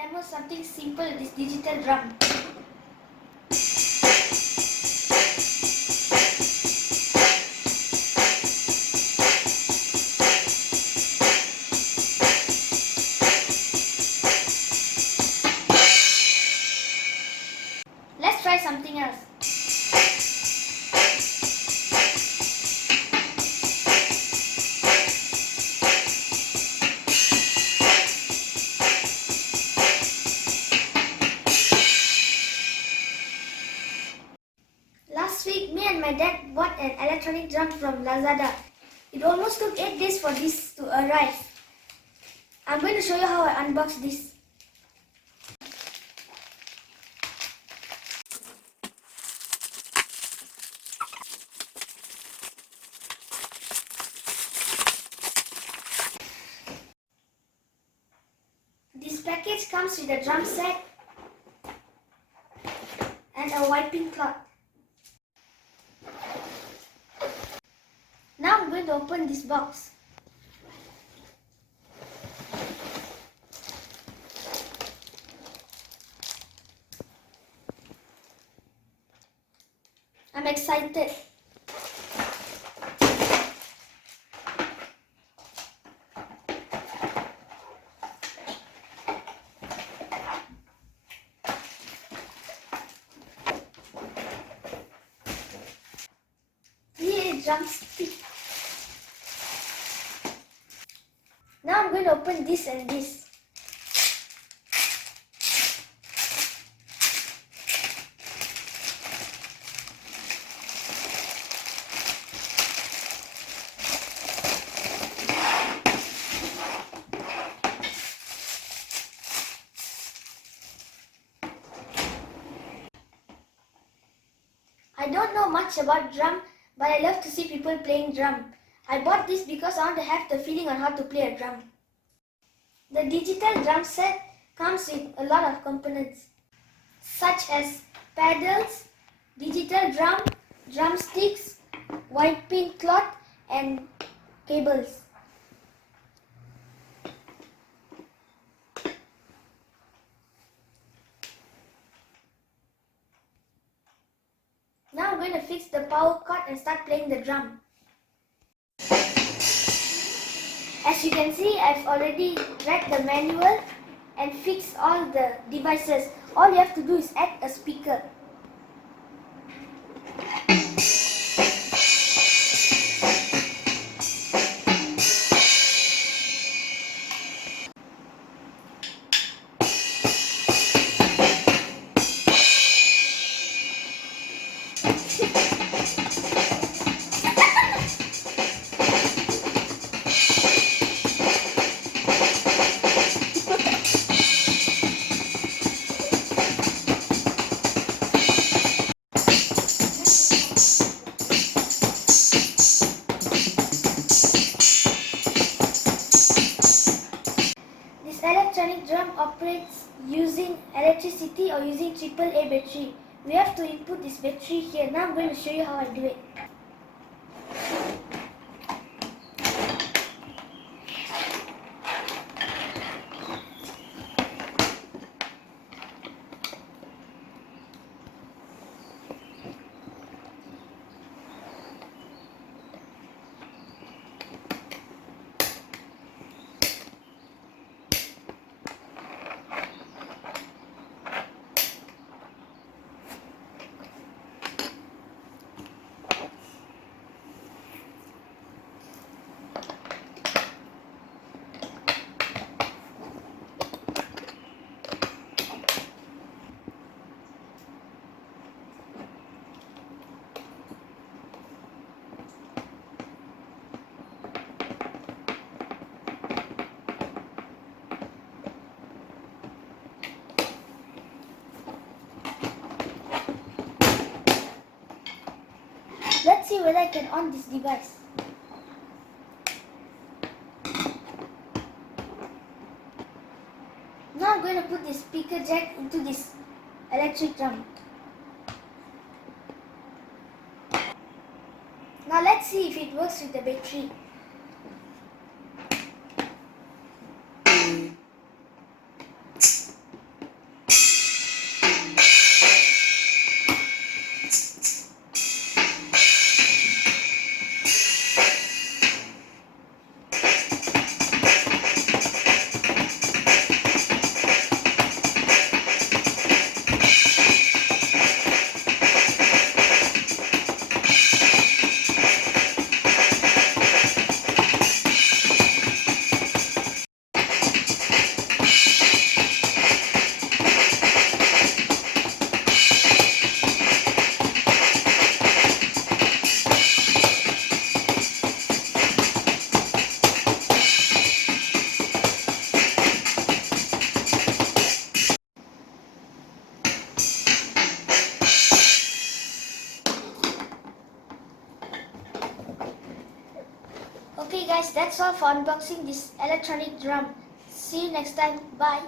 demo something simple with this digital drum. Let's try something else. Last week, me and my dad bought an electronic drum from Lazada. It almost took 8 days for this to arrive. I'm going to show you how I unbox this. This package comes with a drum set and a wiping cloth. Now I'm going to open this box. I'm excited. Here is drumstick. Now I'm going to open this and this. I don't know much about drum, but I love to see people playing drum. I bought this because I want to have the feeling on how to play a drum. The digital drum set comes with a lot of components, such as pedals, digital drum, drumsticks, wiping cloth, and cables. Now I'm going to fix the power cord and start playing the drum. As you can see, I've already read the manual and fixed all the devices. All you have to do is add a speaker. This electronic drum operates using electricity or using AAA battery. We have to input this battery here. Now I'm going to show you how I do it. Let's see whether I can on this device. Now I'm going to put this speaker jack into this electric drum. Now let's see if it works with the battery. guys, that's all for unboxing this electronic drum. See you next time. Bye.